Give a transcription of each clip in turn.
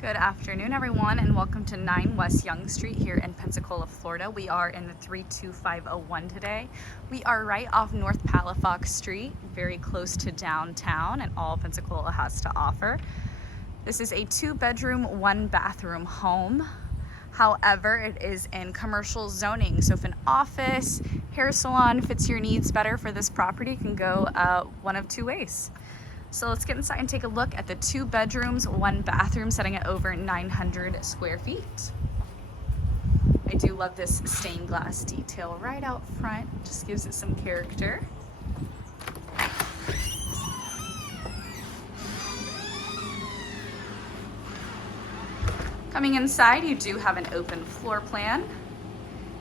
Good afternoon, everyone, and welcome to 9 West Yonge Street here in Pensacola, Florida. We are in the 32501 today. We are right off North Palafox Street, very close to downtown and all Pensacola has to offer. This is a 2-bedroom, 1-bathroom home. However, it is in commercial zoning, so if an office, hair salon fits your needs better for this property, it can go one of two ways. So let's get inside and take a look at the 2 bedrooms, 1 bathroom, setting at over 900 square feet. I do love this stained glass detail right out front, just gives it some character. Coming inside, you do have an open floor plan.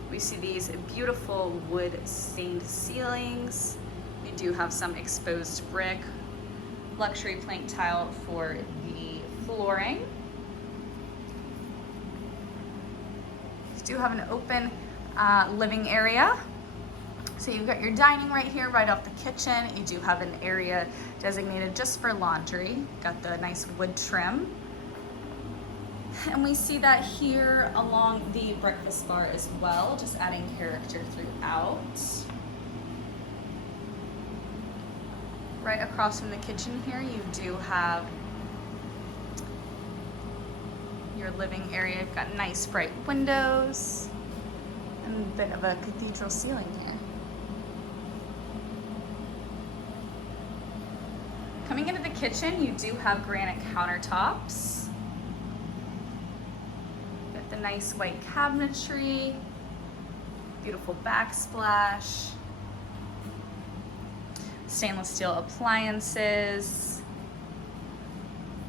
We see these beautiful wood stained ceilings. You do have some exposed brick. Luxury plank tile for the flooring. You do have an open living area. So you've got your dining right here, right off the kitchen. You do have an area designated just for laundry. Got the nice wood trim. And we see that here along the breakfast bar as well, just adding character throughout. Right across from the kitchen here, you do have your living area. You've got nice bright windows and a bit of a cathedral ceiling here. Coming into the kitchen, you do have granite countertops. Got the nice white cabinetry, beautiful backsplash. Stainless steel appliances,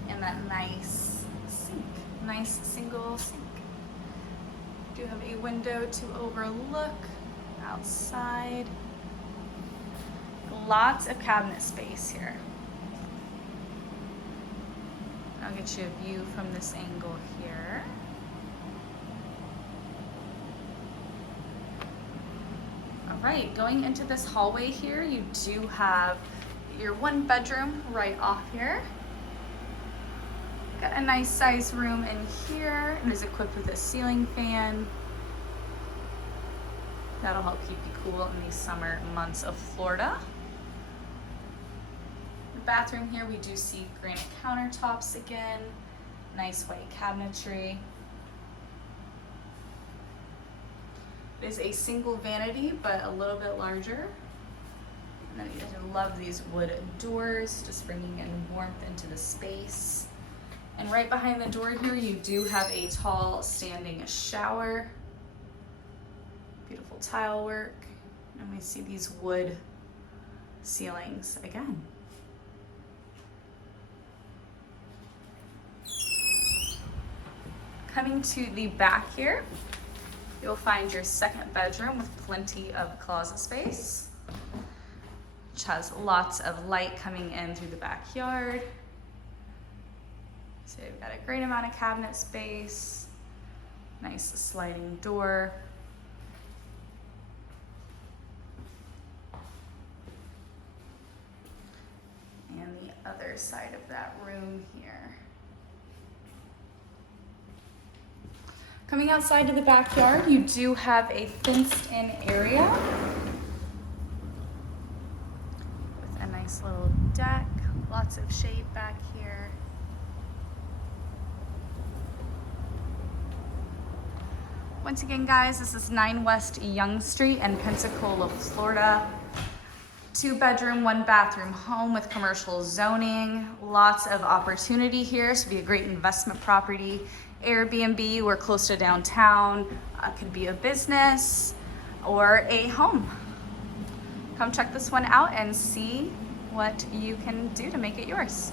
and that nice sink, nice single sink. Do have a window to overlook outside. Lots of cabinet space here. I'll get you a view from this angle here. Right, going into this hallway here, you do have your 1 bedroom right off here. Got a nice size room in here. It is equipped with a ceiling fan. That'll help keep you cool in these summer months of Florida. The bathroom here, we do see granite countertops again. Nice white cabinetry. It is a single vanity, but a little bit larger. And then you guys love these wood doors, just bringing in warmth into the space. And right behind the door here, you do have a tall standing shower. Beautiful tile work. And we see these wood ceilings again. Coming to the back here, you'll find your 2nd bedroom with plenty of closet space, which has lots of light coming in through the backyard. So you've got a great amount of cabinet space, nice sliding door. And the other side of that room here. Coming outside to the backyard, you do have a fenced-in area with a nice little deck, lots of shade back here. Once again, guys, this is 9 West Yonge Street in Pensacola, Florida. 2 bedroom, 1 bathroom home with commercial zoning. Lots of opportunity here, so it'd be a great investment property. Airbnb, we're close to downtown, could be a business or a home. Come check this one out and see what you can do to make it yours.